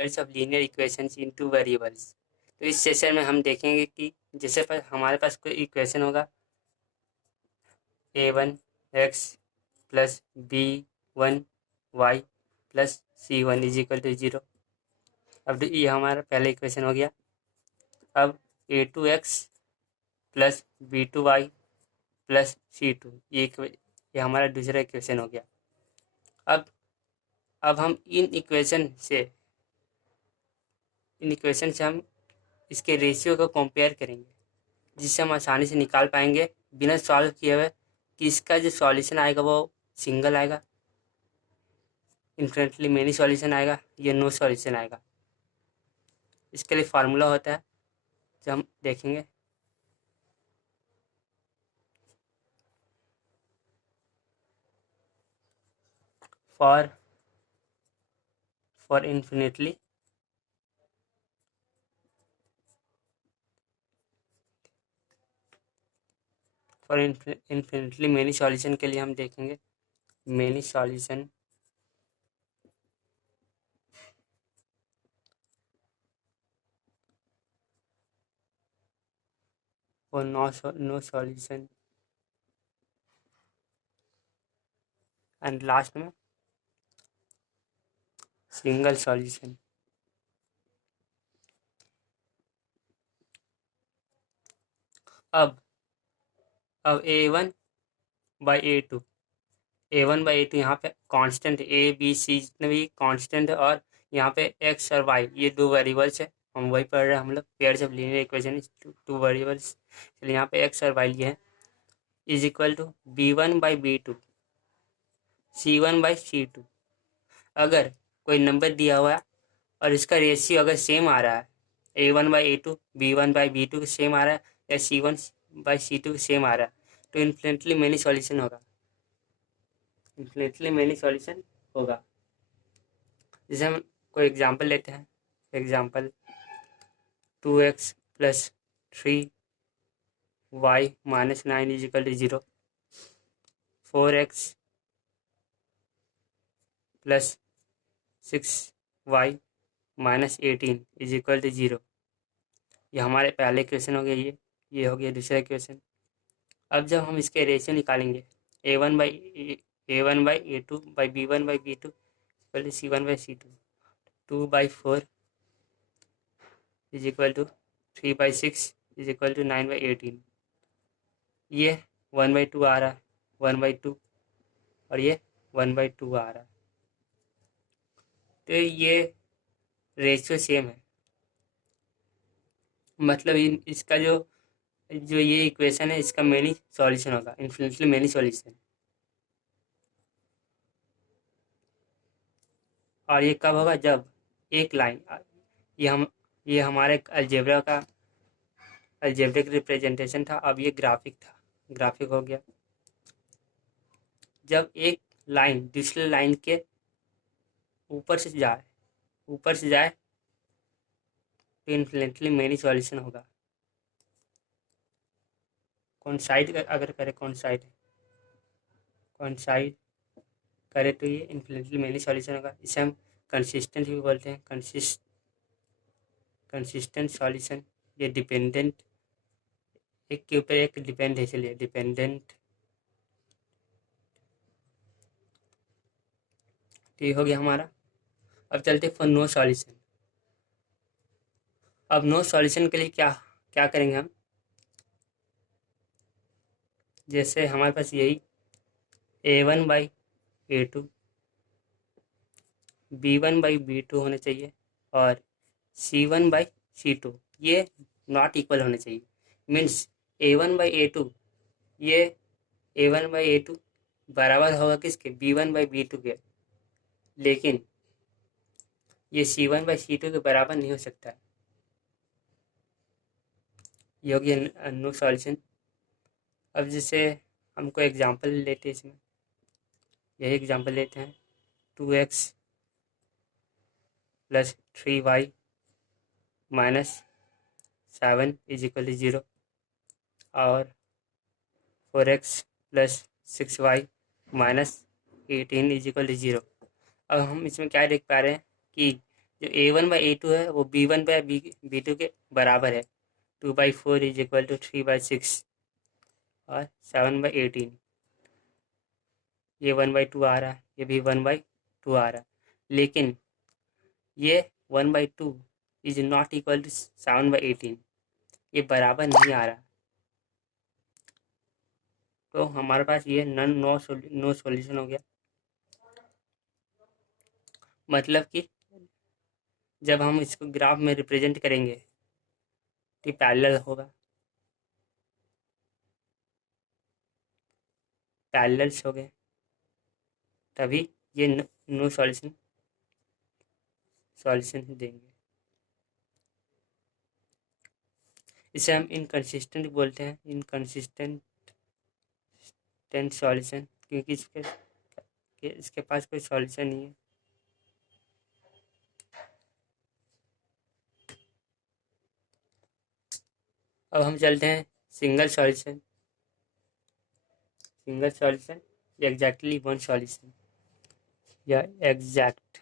Pairs of linear equations in two variables. तो इस session में हम देखेंगे कि जैसे हमारे पास कोई इक्वेशन होगा a1x plus b1y plus c1 is equal to 0। अब ये हमारा पहला इक्वेशन हो गया। अब a2x plus b2y plus c2 ये हमारा दूसरा इक्वेशन हो गया। अब हम इन इक्वेशन से हम इसके रेशियो को कंपेयर करेंगे, जिससे हम आसानी से निकाल पाएंगे बिना सॉल्व किए हुए कि इसका जो सॉल्यूशन आएगा वो सिंगल आएगा, इन्फिनिटली मेनी सॉल्यूशन आएगा या नो सॉल्यूशन आएगा। इसके लिए फार्मूला होता है जो हम देखेंगे। फॉर इन्फिनिटली मेनी सॉल्यूशन के लिए हम देखेंगे मेनी सॉल्यूशन और नो सॉल्यूशन एंड लास्ट में सिंगल सॉल्यूशन। अब a1 बाई a2 यहाँ पे कांस्टेंट a b c जितने भी कांस्टेंट है, और यहाँ पे x और y ये दो वेरिएबल्स है। हम वही पढ़ रहे हैं हम लोग, pairs of linear equation two variables. चलिए यहाँ पे x और y लिए हैं, is equal to b1 by b2 c1 by c2। अगर कोई नंबर दिया हुआ है और इसका रेशियो अगर सेम आ रहा है, a1 by a2 b1 by b2 same आ रहा है या c1 बाई c2 सेम आ रहा है, तो इन्फिनिटली मेनी सॉल्यूशन होगा। जैसे हम कोई एग्जांपल लेते हैं। Example 2x plus 3y minus 9 is equal to 0। 4x plus 6y minus 18 is equal to 0। ये हमारे पहले क्वेश्चन हो गया। ये हो गया दूसरा क्वेश्चन। अब जब हम इसके रेशियो निकालेंगे a1 by a2 by b1 by b2 equal to c1 by c2, 2/4 is equal to 3/6 is equal to 9/18। ये 1/2 आ रहा है, 1/2, और ये 1/2 आ रहा है। तो ये रेशियो सेम है, मतलब इसका जो ये इक्वेशन है इसका मेनी सॉल्यूशन होगा, इन्फिनिटली मेनी सॉल्यूशन। और ये कब होगा? जब एक लाइन, ये हमारे अलजेब्रिक रिप्रेजेंटेशन था, अब ये ग्राफिक हो गया। जब एक लाइन दूसरे लाइन के ऊपर से जाए तो इन्फिनिटली मेनी सॉल्यूशन होगा। कोइंसाइड अगर करे करे तो ये इन्फिनिटली मेनी सॉल्यूशन होगा। इसे हम कंसिस्टेंट भी बोलते हैं, कंसिस्टेंट सॉल्यूशन। ये डिपेंडेंट, एक के ऊपर एक डिपेंड है, इसलिए डिपेंडेंट। तो ये हो गया हमारा। अब चलते फॉर नो सॉल्यूशन। अब नो सॉल्यूशन के लिए क्या करेंगे हम? जैसे हमारे पास यही a1 by a2 b1 by b2 होना चाहिए, और c1 बाई c2 ये नॉट इक्वल होने चाहिए। मीन्स a1 बाई a2 ये a1 बाई a2 बराबर होगा किसके? b1 बाई b2 के। लेकिन ये c1 बाई c2 के बराबर नहीं हो सकता। ये हो गया नो सॉल्यूशन। अब जैसे हमको एग्जांपल लेते हैं, इसमें यही एग्जांपल लेते हैं। 2x plus 3y minus 7 is equal to 0, और 4x plus 6y minus 18 is equal to 0। अब हम इसमें क्या देख पा रहे हैं कि जो A1/A2 है वो B1/B2 के बराबर है। 2/4 इज इक्वल टू 3/6 और 7/18। ये 1/2 आ रहा है, ये भी 1/2 आ रहा है, लेकिन ये 1/2 इज नॉट इक्वल टू 7/18, ये बराबर नहीं आ रहा। तो हमारे पास ये नो सॉल्यूशन हो गया। मतलब कि जब हम इसको ग्राफ में रिप्रेजेंट करेंगे तो पैरेलल होगा, पैरेलल्स हो गए, तभी ये नो सॉल्यूशन देंगे। इसे हम इनकंसिस्टेंट बोलते हैं, इनकंसिस्टेंट सॉल्यूशन, क्योंकि इसके पास कोई सॉल्यूशन नहीं है। अब हम चलते हैं single solution exactly one solution या एग्जैक्टली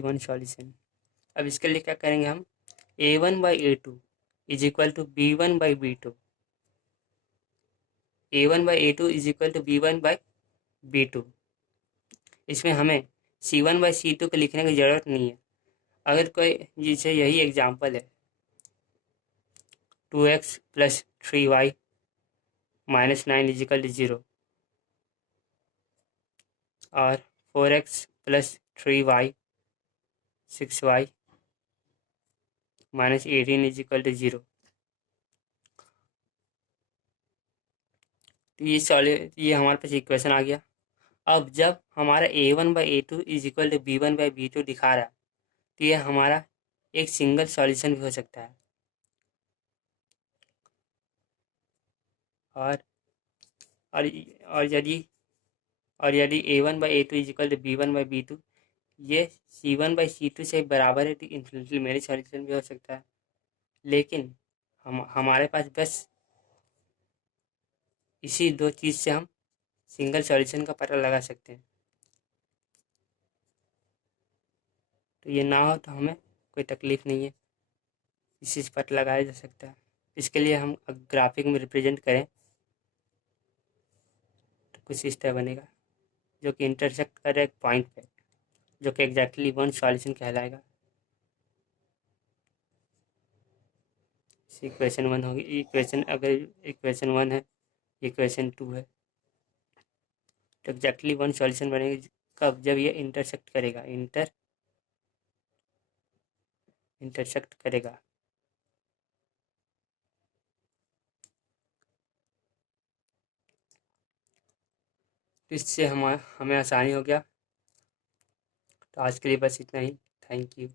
वन सॉल्यूशन। अब इसके लिए क्या करेंगे हम, A1/A2 is equal to B1/B2, A1/A2 is equal to B1/B2। इसमें हमें C1/C2 को लिखने की ज़रूरत नहीं है। अगर कोई, जैसे यही एग्जांपल है, 2x + 3y - 9 is equal to 0 और 4x + 3y 6y - 18 is equal to 0। तो ये हमारे पास इक्वेशन आ गया। अब जब हमारा A1/A2 is equal to B1/B2 दिखा रहा है, तो ये हमारा एक सिंगल सॉल्यूशन भी हो सकता है। और और और यदि A1/A2 is equal to B1/B2 ये C1/C2 से बराबर है, तो इन्फिनिटली मेरी सॉल्यूशन भी हो सकता है। लेकिन हमारे पास बस इसी दो चीज़ से हम सिंगल सॉल्यूशन का पता लगा सकते हैं। तो ये ना हो तो हमें कोई तकलीफ़ नहीं है, इसी से पता लगाया जा सकता है। इसके लिए हम ग्राफिक में रिप्रेजेंट करें तो कुछ इस तरह बनेगा, जो कि इंटरसेक्ट करे एक पॉइंट पे, जो कि एग्जैक्टली वन सॉल्यूशन कहलाएगा। इक्वेशन 1 होगी, अगर इक्वेशन 1 है, इक्वेशन 2 है, तो एग्जैक्टली वन सॉल्यूशन बनेगी कब, जब ये इंटरसेक्ट करेगा, इंटरसेक्ट करेगा। तो इससे हमें आसानी हो गया। तो आज के लिए बस इतना ही। Thank you.